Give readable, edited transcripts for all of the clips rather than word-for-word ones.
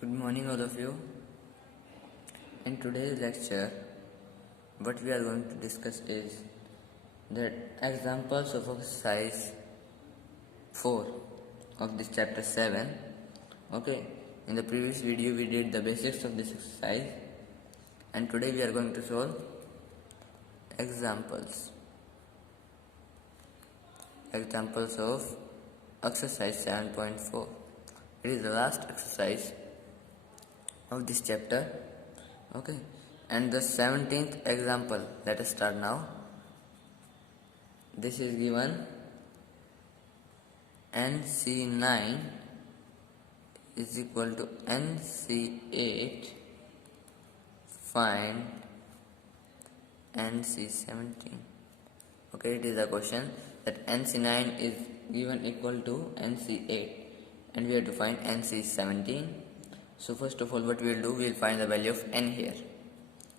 Good morning, all of you. In today's lecture, what we are going to discuss is the examples of exercise 4 of this chapter 7. Okay, in the previous video, we did the basics of this exercise, and today we are going to solve examples of exercise 7.4. It is the last exercise of this chapter. Okay, and the 17th example, let us start now. This is given NC9 is equal to NC8, find NC17. Okay, it is a question that NC9 is given equal to NC8 and we have to find NC17. So first of all, what we will do, we will find the value of n here.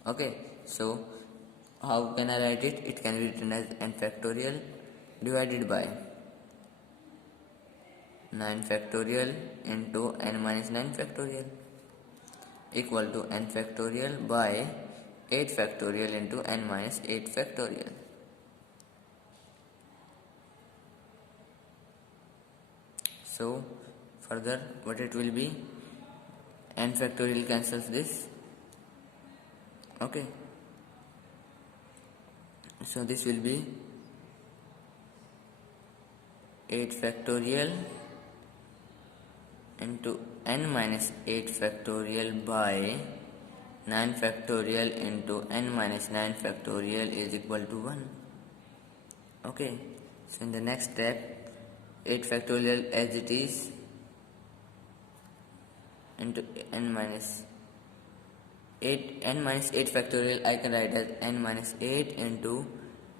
Okay, so how can I write it? It can be written as n factorial divided by 9 factorial into n minus 9 factorial equal to n factorial by 8 factorial into n minus 8 factorial. So further, what it will be? N factorial cancels this. Okay, so this will be 8 factorial into n minus 8 factorial by 9 factorial into n minus 9 factorial is equal to 1. Okay, so in the next step, 8 factorial as it is into n minus 8 factorial I can write as n minus 8 into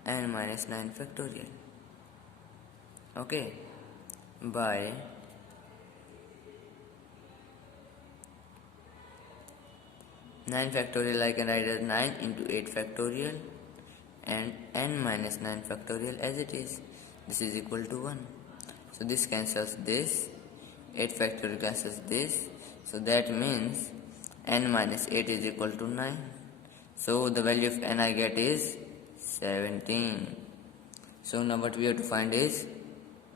n minus 9 factorial. Okay, by 9 factorial I can write as 9 into 8 factorial and n minus 9 factorial as it is. This is equal to 1. So this cancels this, 8 factorial cancels this. So that means n minus 8 is equal to 9. So the value of n I get is 17. So now what we have to find is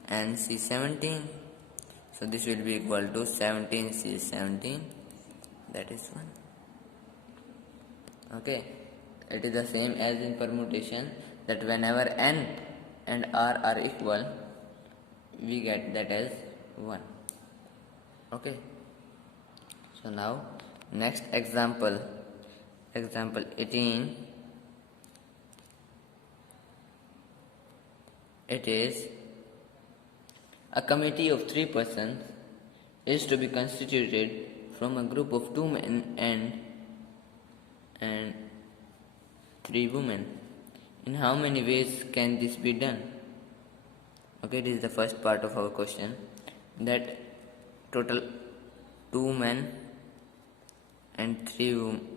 NC17. So this will be equal to 17C17, that is 1. Okay, it is the same as in permutation, that whenever n and r are equal, we get that as 1. Okay, so now next example 18. It is a committee of 3 persons is to be constituted from a group of 2 men and 3 women. In how many ways can this be done? Okay, this is the first part of our question, that total 2 men and 3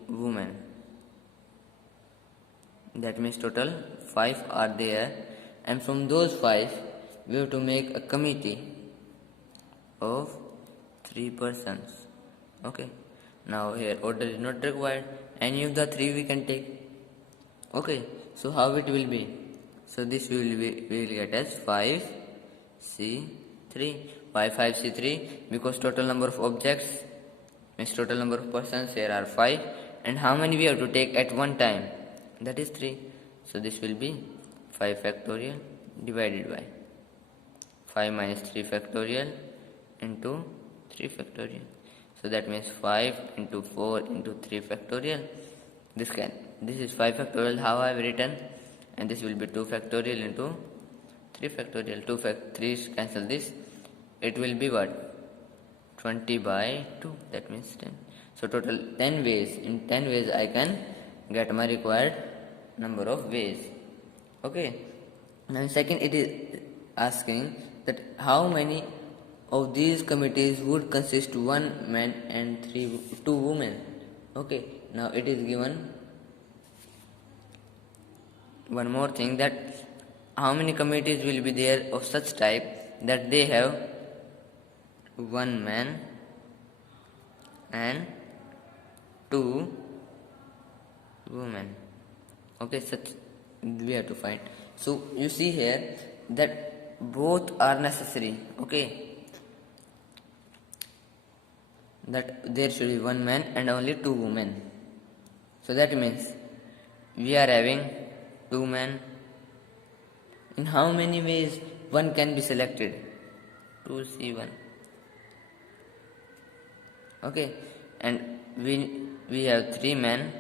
women, that means total 5 are there, and from those 5 we have to make a committee of 3 persons. Okay, now here order is not required, any of the 3 we can take. Okay, so how it will be? So this we will get as 5C3. Why 5C3? Because total number of objects means total number of persons here are 5, and how many we have to take at one time? That is 3. So this will be 5 factorial divided by 5 minus 3 factorial into 3 factorial. So that means 5 into 4 into 3 factorial. This is 5 factorial, how I have written, and this will be 2 factorial into 3 factorial. 3 cancel this. It will be what? 20 by 2, that means 10. So total 10 ways. In 10 ways I can get my required number of ways. Okay. Now second, it is asking that how many of these committees would consist 1 man and 2 women. Okay. Now it is given one more thing, that how many committees will be there of such type that they have 1 man and 2 women. Okay, such we have to find. So you see here that both are necessary. Okay, that there should be one man and only 2 women. So that means we are having 2 men. In how many ways one can be selected? 2C1. Okay, and we have 3 men,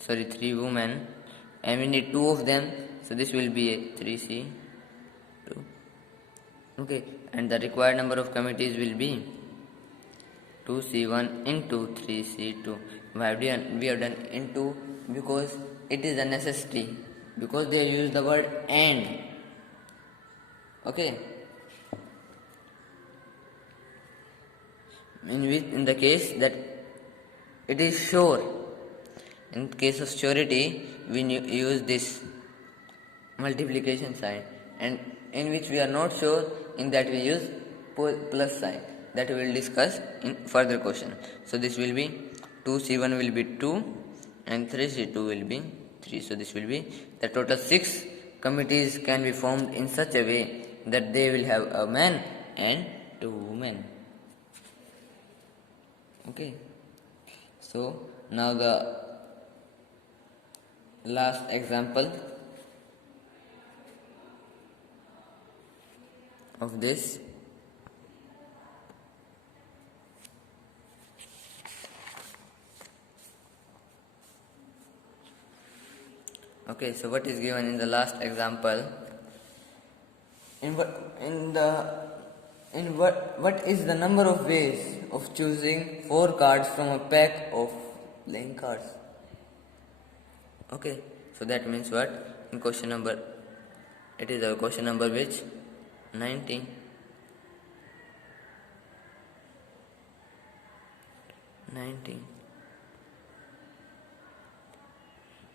3 women, and we need 2 of them, so this will be a 3C2. Okay, and the required number of committees will be 2C1 into 3C2. We have done into because it is a necessity, because they use the word and. Okay, in the case that it is sure, in case of surety we use this multiplication sign, and in which we are not sure, in that we use plus sign, that we will discuss in further question. So this will be 2C1 will be 2 and 3C2 will be 3. So this will be the total 6 committees can be formed in such a way that they will have a man and 2 women. Okay, so now the last example of this. Okay, so what is given in the last example? What is the number of ways of choosing 4 cards from a pack of playing cards? Okay, so that means what? In question number, it is our question number which? 19. 19.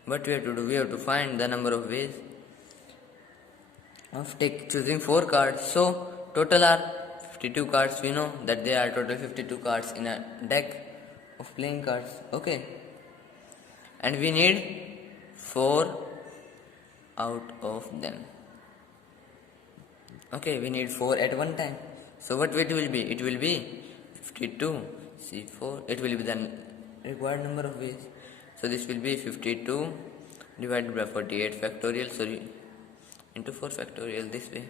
What we have to do? We have to find the number of ways of choosing 4 cards. So total are 52 cards. We know that there are total 52 cards in a deck of playing cards. Okay, and we need 4 out of them. Okay, we need 4 at one time. So what it will be? It will be 52 C4. It will be the required number of ways. So this will be 52 divided by 48 factorial, into 4 factorial this way.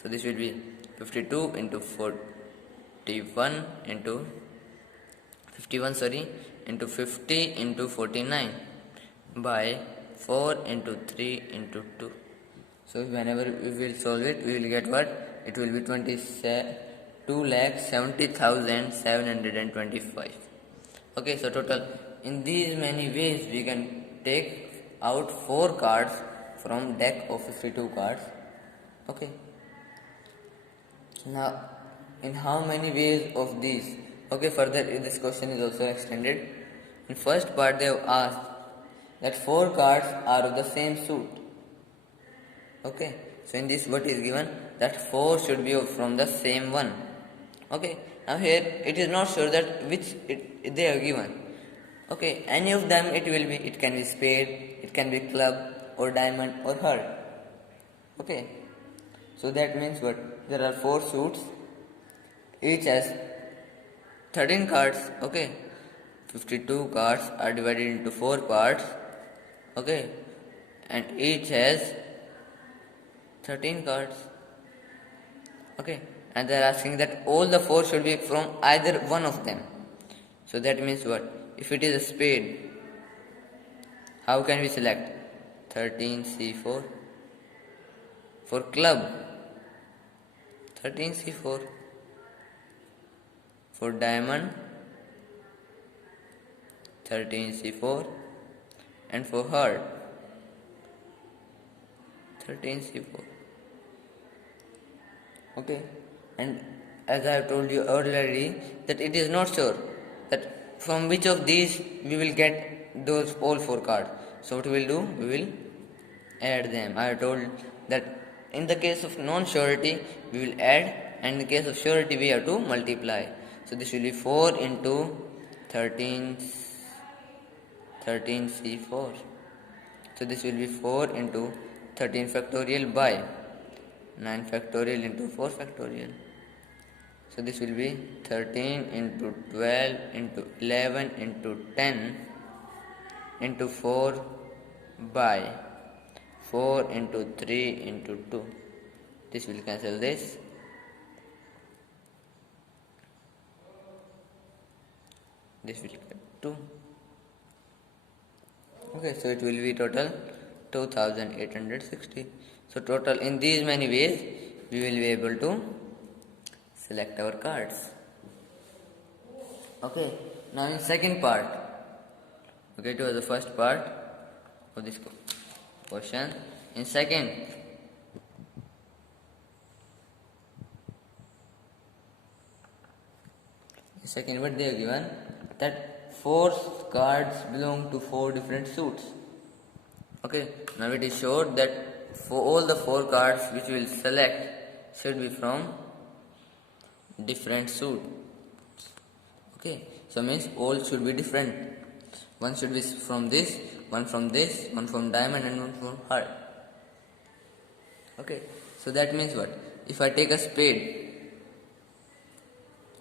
So this will be 52 into 41 into 51 into 50 into 49 by 4 into 3 into 2. So whenever we will solve it, we will get what? It will be 2,70,725. Okay, so total in these many ways we can take out 4 cards from deck of 52 cards. Okay, now in how many ways of these? Okay, further this question is also extended. In first part they have asked that 4 cards are of the same suit. Okay, so in this what is given? That 4 should be from the same one. Okay, now here it is not sure that which they are given. Okay, any of them it will be. It can be spade, it can be club or diamond or heart. Okay, so that means what? There are 4 suits, each has 13 cards. Okay, 52 cards are divided into 4 parts. Okay, and each has 13 cards. Okay, and they are asking that all the 4 should be from either one of them. So that means what? If it is a spade, how can we select? 13C4. For club, 13C4. For diamond, 13C4. And for heart, 13C4. Okay, and as I have told you already that it is not sure that from which of these we will get those all 4 cards. So what we will do? We will add them. I have told that in the case of non-surety we will add, and in the case of surety we have to multiply. So this will be 4 into 13 13c4. So this will be 4 into 13 factorial by 9 factorial into 4 factorial. So this will be 13 into 12 into 11 into 10 into 4 by 4 into 3 into 2. This will cancel this. This will get 2. Okay, so it will be total 2860. So total in these many ways we will be able to select our cards. Okay, now in second part, okay, it was the first part of this question. In second what they have given, that 4 cards belong to 4 different suits. Okay, now it is showed that for all the 4 cards which we will select should be from different suit. Okay, so means all should be different. One should be from this, one from this, one from diamond and one from heart. Okay, so that means what? If I take a spade,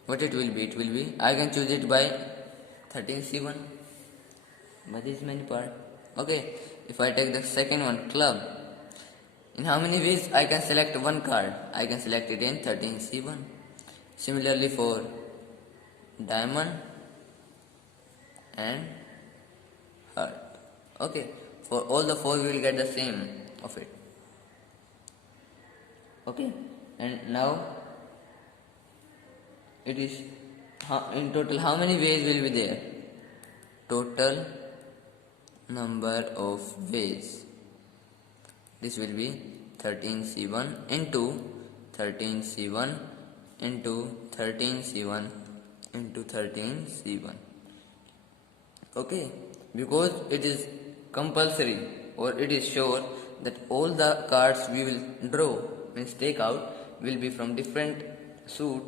what it will be? It will be, I can choose it by 13c1, by this many part. Okay, if I take the second one, club, in how many ways I can select one card? I can select it in 13c1. Similarly for diamond and heart. Okay, for all the 4 we will get the same of it. Okay, and now it is in total how many ways will be there? Total number of ways. This will be 13c1 into 13c1 into 13c1 into 13c1. Okay, because it is compulsory or it is sure that all the cards we will draw, means take out, will be from different suit.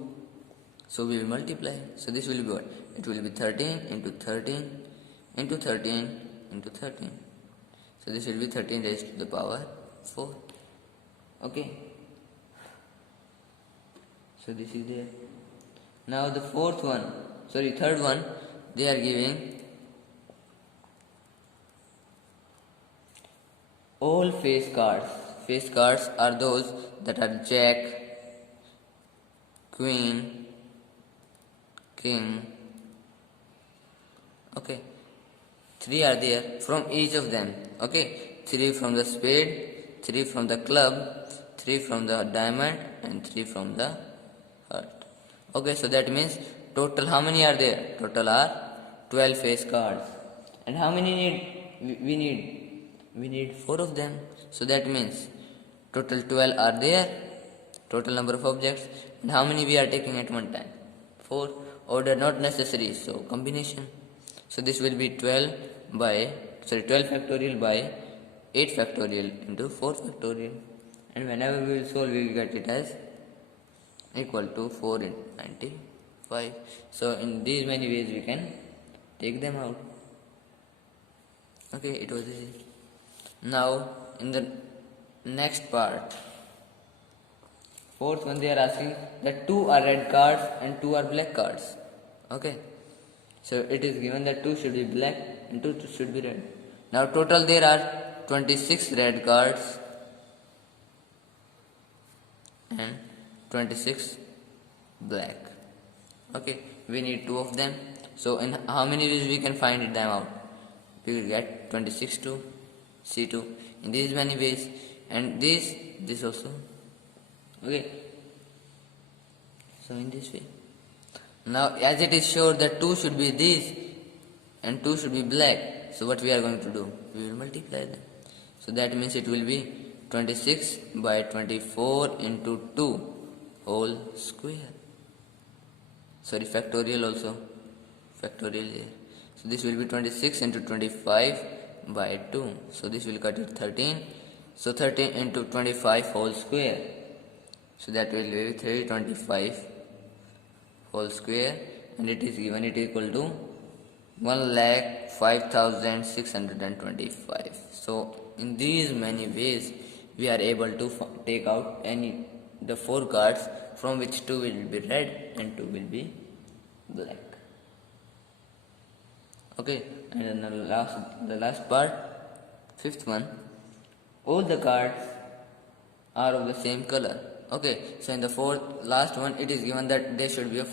So we will multiply. So this will be what? It will be 13 into 13 into 13 into 13. So this will be 13 raised to the power 4. Okay. So this is there. Now the third one, they are giving all face cards. Face cards are those that are Jack, Queen, King. Okay, 3 are there from each of them. Okay, 3 from the spade, 3 from the club, 3 from the diamond and 3 from the heart. Okay, so that means total how many are there? Total are 12 face cards. And how many we need? We need 4 of them. So that means total 12 are there, total number of objects. And how many we are taking at one time? 4. Order not necessary, so combination. So this will be 12 factorial by 8 factorial into 4 factorial. And whenever we will solve, we will get it as equal to 4 into 95. So in these many ways we can take them out. Okay, it was easy. Now in the next part, fourth one, they are asking that 2 are red cards and 2 are black cards. Okay, so it is given that 2 should be black and 2 should be red. Now total there are 26 red cards and 26 black. Okay, we need 2 of them. So in how many ways we can find them out? We will get 26 to C2 in these many ways, and this also. Okay, so in this way. Now as it is sure that 2 should be this and 2 should be black, so what we are going to do? We will multiply them. So that means it will be 26 by 24 into 2 whole square. Sorry, factorial also. Factorial here. So this will be 26 into 25 by 2. So this will cut it 13. So 13 into 25 whole square. So that will be 325 whole square, and it is given it is equal to 1,05,625. So in these many ways we are able to take out the 4 cards, from which 2 will be red and 2 will be black. Okay, and then the last part, fifth one, all the cards are of the same color. Okay, so in the last one it is given that they should be of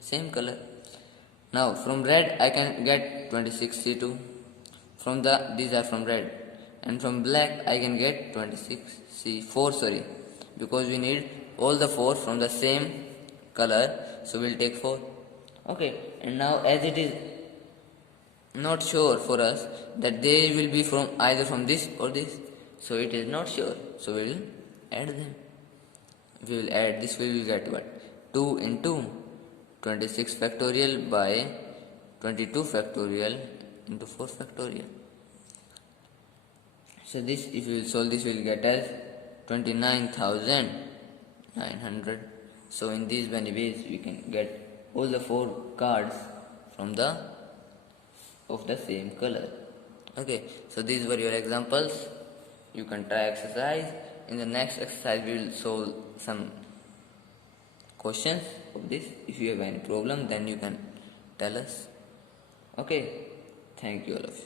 same color. Now from red I can get 26C2, these are from red, and from black I can get 26C4, sorry, because we need all the 4 from the same color, so we'll take 4. Okay, and now as it is not sure for us that they will be from either from this or this, so it is not sure, so we will add them. We will add this, we will get what? 2 into 26 factorial by 22 factorial into 4 factorial. So this, if we will solve this, we will get as 29,900. So in these many ways we can get all the 4 cards from of the same color. Okay, so these were your examples. You can try exercise. In the next exercise we will solve some questions of this. If you have any problem, then you can tell us. Okay, thank you all of you.